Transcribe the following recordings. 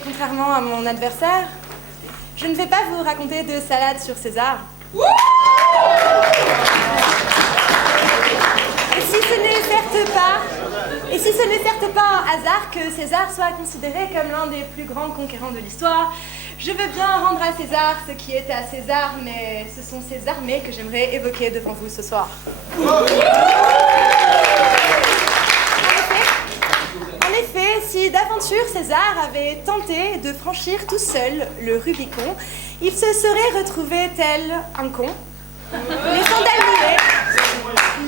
et contrairement à mon adversaire, je ne vais pas vous raconter de salade sur César. Et si ce n'est certes pas un hasard que César soit considéré comme l'un des plus grands conquérants de l'histoire, je veux bien rendre à César ce qui est à César, mais ce sont ces armées que j'aimerais évoquer devant vous ce soir. En effet, si d'aventure César avait tenté de franchir tout seul le Rubicon, il se serait retrouvé tel un con,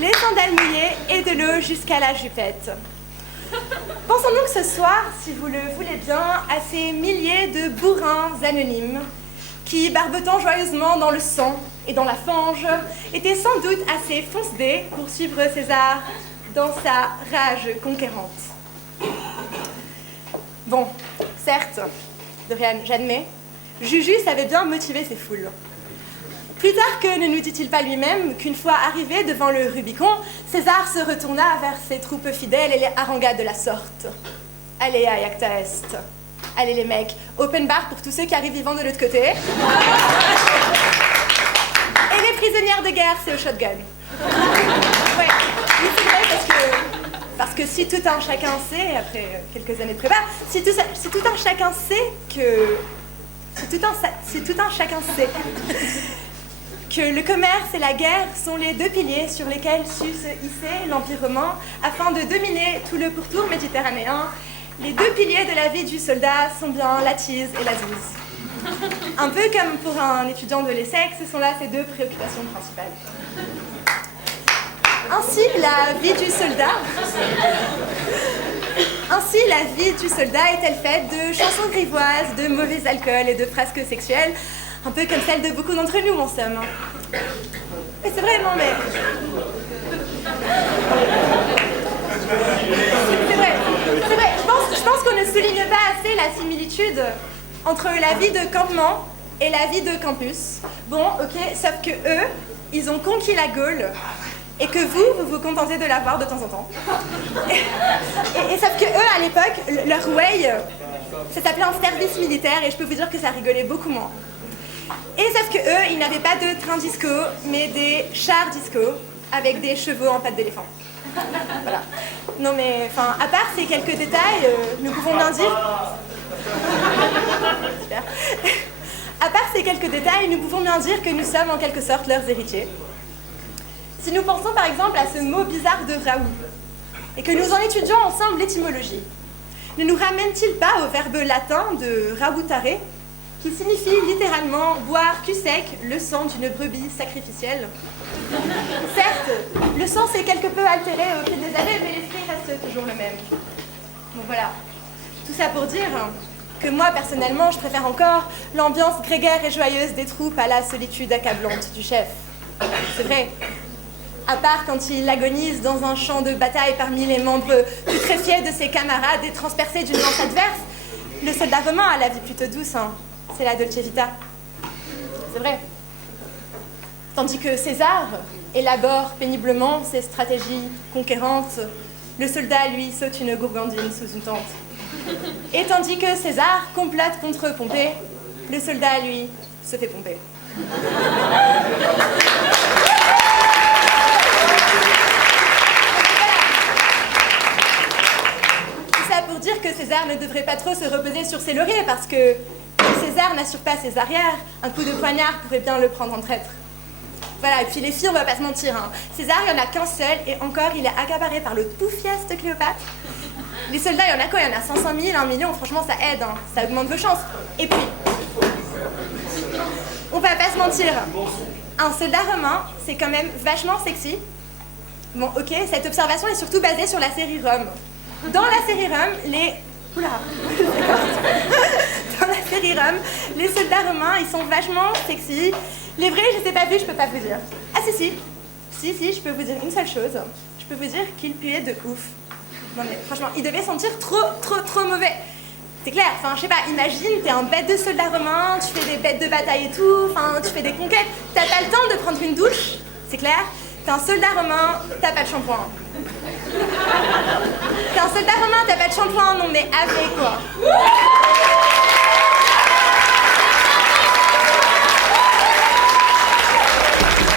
les sandales mouillées et de l'eau jusqu'à la jupette. Pensons donc ce soir, si vous le voulez bien, à ces milliers de bourrins anonymes qui, barbotant joyeusement dans le sang et dans la fange, étaient sans doute assez fonce-dés pour suivre César dans sa rage conquérante. Bon, certes, Dorian, j'admets, Juju savait bien motiver ses foules. Plus tard que ne nous dit-il pas lui-même qu'une fois arrivé devant le Rubicon, César se retourna vers ses troupes fidèles et les harangua de la sorte. Allez à Iacta Est. Allez les mecs, open bar pour tous ceux qui arrivent vivants de l'autre côté. Et les prisonnières de guerre, c'est au shotgun. Ouais, oui, c'est vrai parce que si tout un chacun sait, après quelques années de prépa, si tout un chacun sait que le commerce et la guerre sont les deux piliers sur lesquels sut se hisser l'Empire romain afin de dominer tout le pourtour méditerranéen, les deux piliers de la vie du soldat sont bien la tise et la zouze. Un peu comme pour un étudiant de l'ESSEC, ce sont là ses deux préoccupations principales. Ainsi, la vie du soldat est-elle faite de chansons grivoises, de mauvais alcool et de frasques sexuelles, un peu comme celle de beaucoup d'entre nous, en somme. Mais c'est vrai, non, mais... C'est vrai. Je pense qu'on ne souligne pas assez la similitude entre la vie de campement et la vie de campus. Bon, ok, sauf que eux, ils ont conquis la Gaule, et que vous vous contentez de la voir de temps en temps. Et sauf que eux, à l'époque, leur way, ça s'appelait un service militaire, et je peux vous dire que ça rigolait beaucoup moins. Et sauf que eux, ils n'avaient pas de train disco, mais des chars disco, avec des chevaux en pattes d'éléphant. Voilà. Non mais, enfin, à part ces quelques détails, nous pouvons bien dire... Super. À part ces quelques détails, nous pouvons bien dire que nous sommes en quelque sorte leurs héritiers. Si nous pensons par exemple à ce mot bizarre de Raoult, et que nous en étudions ensemble l'étymologie, ne nous ramène-t-il pas au verbe latin de raboutare, qui signifie littéralement boire cul sec le sang d'une brebis sacrificielle? Certes, le sang s'est quelque peu altéré au fil des années, mais l'esprit reste toujours le même. Bon voilà, tout ça pour dire que moi, personnellement, je préfère encore l'ambiance grégaire et joyeuse des troupes à la solitude accablante du chef. C'est vrai. À part quand il agonise dans un champ de bataille parmi les membres putréfiés de ses camarades et transpercés d'une lance adverse, le soldat romain a la vie plutôt douce, hein. C'est la Dolce Vita. C'est vrai. Tandis que César élabore péniblement ses stratégies conquérantes, le soldat, lui, saute une gourgandine sous une tente. Et tandis que César complote contre Pompée, le soldat, lui, se fait pomper. Pour dire que César ne devrait pas trop se reposer sur ses lauriers, parce que si César n'assure pas ses arrières, un coup de poignard pourrait bien le prendre en traître. Voilà, et puis les filles, on va pas se mentir, hein. César, il n'y en a qu'un seul, et encore, il est accaparé par le poufias de Cléopâtre. Les soldats, il y en a quoi? Il y en a 500 000, 1 million, franchement, ça aide, hein. Ça augmente vos chances. Et puis, on va pas se mentir, un soldat romain, c'est quand même vachement sexy. Bon, ok, cette observation est surtout basée sur la série Rome. Dans la série Rome, les soldats romains, ils sont vachement sexy. Les vrais, je les ai pas vus, je peux pas vous dire. Ah si, je peux vous dire une seule chose. Je peux vous dire qu'ils puaient de ouf. Non mais franchement, ils devaient sentir trop mauvais. C'est clair, enfin je sais pas, imagine, t'es un bête de soldat romain, tu fais des bêtes de bataille et tout, enfin tu fais des conquêtes, t'as pas le temps de prendre une douche, c'est clair. T'es un soldat romain, t'as pas de shampoing. T'es un soldat romain, t'as pas de shampoing, non mais avec quoi.